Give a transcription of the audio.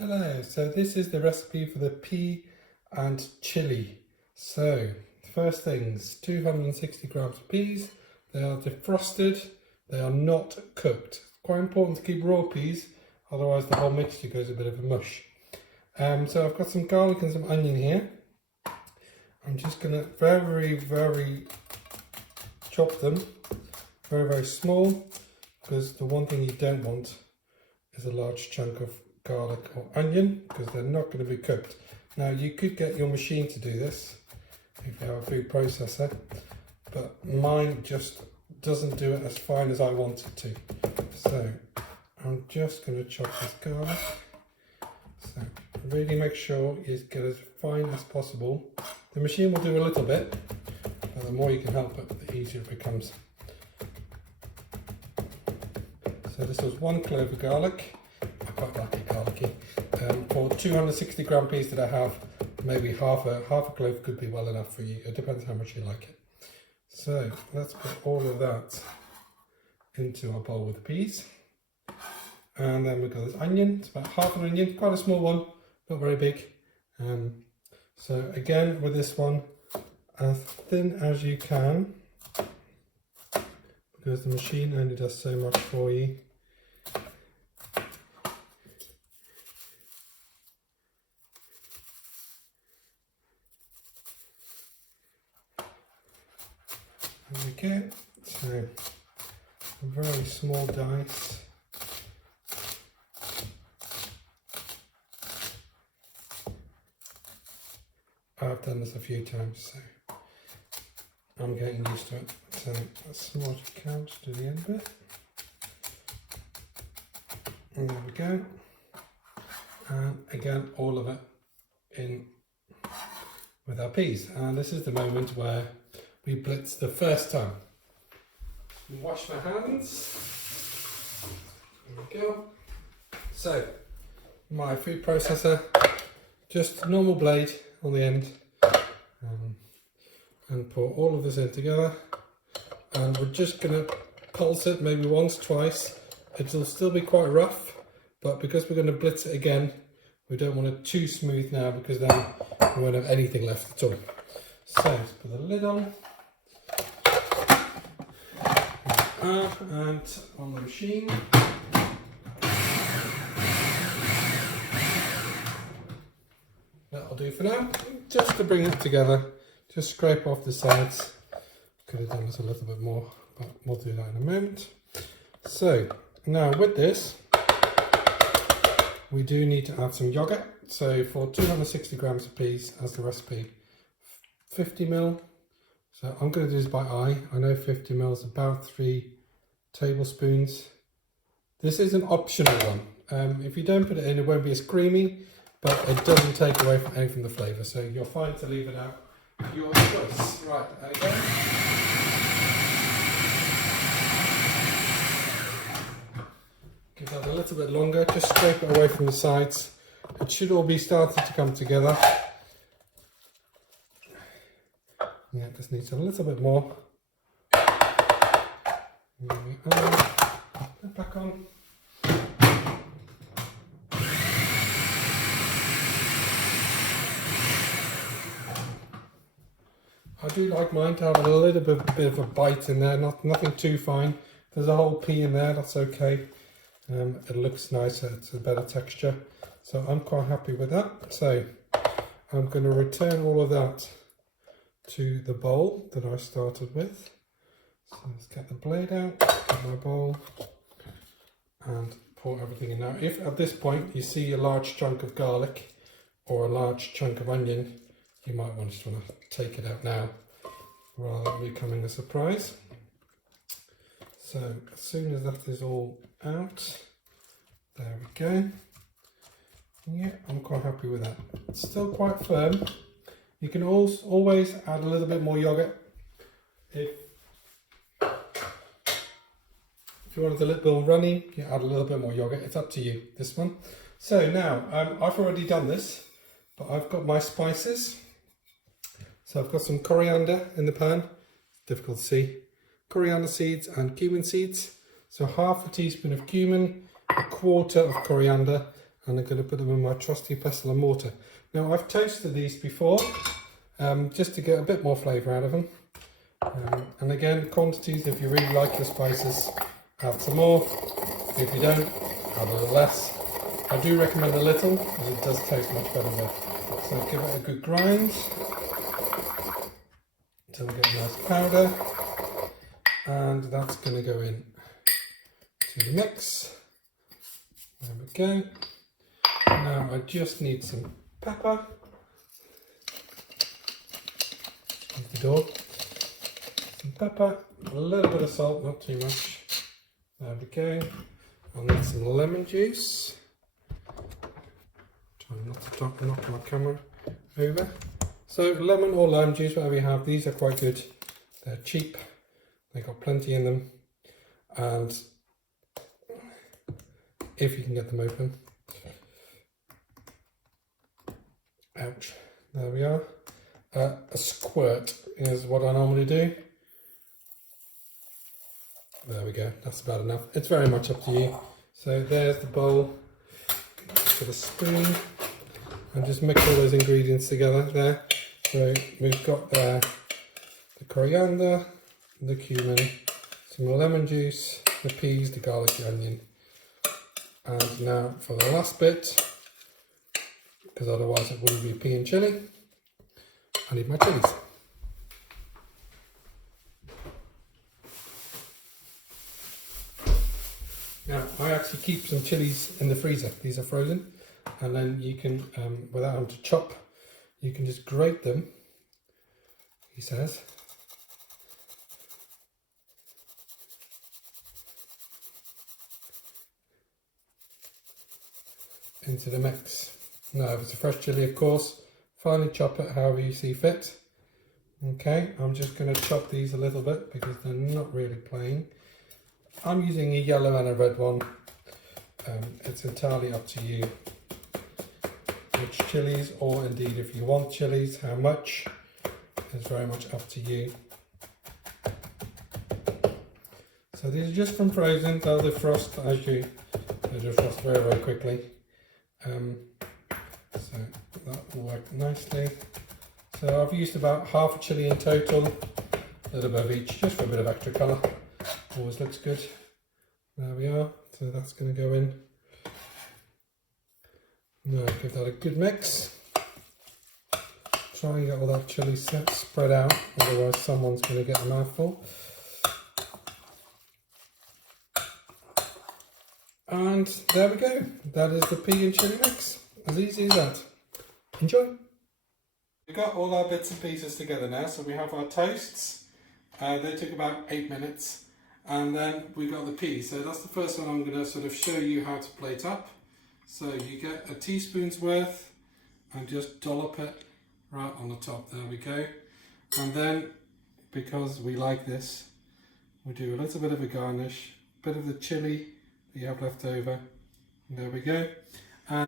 Hello, so this is the recipe for the pea and chili. So, first things, 260 grams of peas. They are defrosted, they are not cooked. Quite important to keep raw peas, otherwise the whole mixture goes a bit of a mush. So I've got some garlic and some onion here. I'm just going to very chop them, very small, because the one thing you don't want is a large chunk of garlic or onion, because they're not going to be cooked. Now you could get your machine to do this if you have a food processor, but mine just doesn't do it as fine as I want it to. So I'm just going to chop this garlic. So really make sure you get as fine as possible. The machine will do a little bit, but the more you can help it, the easier it becomes. So this was 1 clove of garlic. I quite like it garlicky. For 260 gram peas that I have, maybe half a clove could be well enough for you. It depends how much you like it. So let's put all of that into our bowl with the peas. And then we've got this onion. It's about half an onion, quite a small one, not very big. So again, with this one, as thin as you can, because the machine only does so much for you. There we go. So a very small dice. I've done this a few times, so I'm getting used to it. So as small as you can, just do the end bit. And there we go. And again, all of it in with our peas. And this is the moment where we blitz the first time. Wash my hands. There we go. So, my food processor, just normal blade on the end, and pour all of this in together. And we're just going to pulse it maybe once, twice. It'll still be quite rough, but because we're going to blitz it again, we don't want it too smooth now, because then we won't have anything left at all. So let's put the lid on. And on the machine. That'll do for now. Just to bring it together, just scrape off the sides. Could have done this a little bit more, but we'll do that in a moment. So now with this, we do need to add some yogurt. So for 260 grams of peas, as the recipe, 50 ml. So I'm going to do this by eye. I know 50 ml is about 3 tablespoons. This is an optional one. If you don't put it in, it won't be as creamy, but it doesn't take away from any from the flavour. So you're fine to leave it out. Your choice. Right, there you go. Give that a little bit longer. Just scrape it away from the sides. It should all be starting to come together. Yeah, it just needs a little bit more. There we are. Put it back on. I do like mine to have a little bit of a bite in there, nothing too fine. There's a whole pea in there, that's okay. It looks nicer, it's a better texture. So I'm quite happy with that. So I'm going to return all of that to the bowl that I started with. So let's get the blade out, get my bowl, and pour everything in. Now, if at this point you see a large chunk of garlic or a large chunk of onion, you might just want to take it out now, rather than becoming a surprise. So as soon as that is all out, there we go. Yeah, I'm quite happy with that. It's still quite firm. You can always add a little bit more yogurt if you wanted a little bit more runny. You add a little bit more yogurt. It's up to you. This one. So now I've already done this, but I've got my spices. So I've got some coriander in the pan. It's difficult to see. Coriander seeds and cumin seeds. So half a teaspoon of cumin, a quarter of coriander, and I'm going to put them in my trusty pestle and mortar. Now I've toasted these before, just to get a bit more flavour out of them. And again, quantities, if you really like your spices, add some more. If you don't, add a little less. I do recommend a little, because it does taste much better there. So give it a good grind until we get a nice powder. And that's going to go in to the mix. There we go. Now I just need some pepper. Use the door. Some pepper, a little bit of salt, not too much. There we go. I'll need some lemon juice. Try not to knock my camera over. So lemon or lime juice, whatever you have, these are quite good. They're cheap, they've got plenty in them, and if you can get them open. Ouch. There we are. A squirt is what I normally do. There we go, that's about enough. It's very much up to you. So there's the bowl with a spoon, and just mix all those ingredients together there. So we've got there the coriander, the cumin, some lemon juice, the peas, the garlic, the onion. And now for the last bit, because otherwise it wouldn't be pea and chilli, I need my chilies. Now, I actually keep some chilies in the freezer. These are frozen, and then you can, without having to chop, you can just grate them, he says. Into the mix. Now, if it's a fresh chili, of course, finely chop it however you see fit. Okay, I'm just going to chop these a little bit because they're not really plain. I'm using a yellow and a red one. It's entirely up to you which chilies, or indeed if you want chilies, how much is very much up to you. So these are just from frozen. They'll defrost as you, they defrost very, very quickly. So that will work nicely. So I've used about half a chilli in total, a little bit of each, just for a bit of extra colour. Always looks good. There we are. So that's going to go in. Now give that a good mix. Try and get all that chilli spread out, otherwise someone's going to get a mouthful. And there we go. That is the pea and chilli mix. As easy as that. Enjoy. We've got all our bits and pieces together now. So we have our toasts. They took about 8 minutes. And then we've got the peas. So that's the first one I'm going to sort of show you how to plate up. So you get a teaspoon's worth and just dollop it right on the top. There we go. And then, because we like this, we do a little bit of a garnish, a bit of the chilli that you have left over. There we go.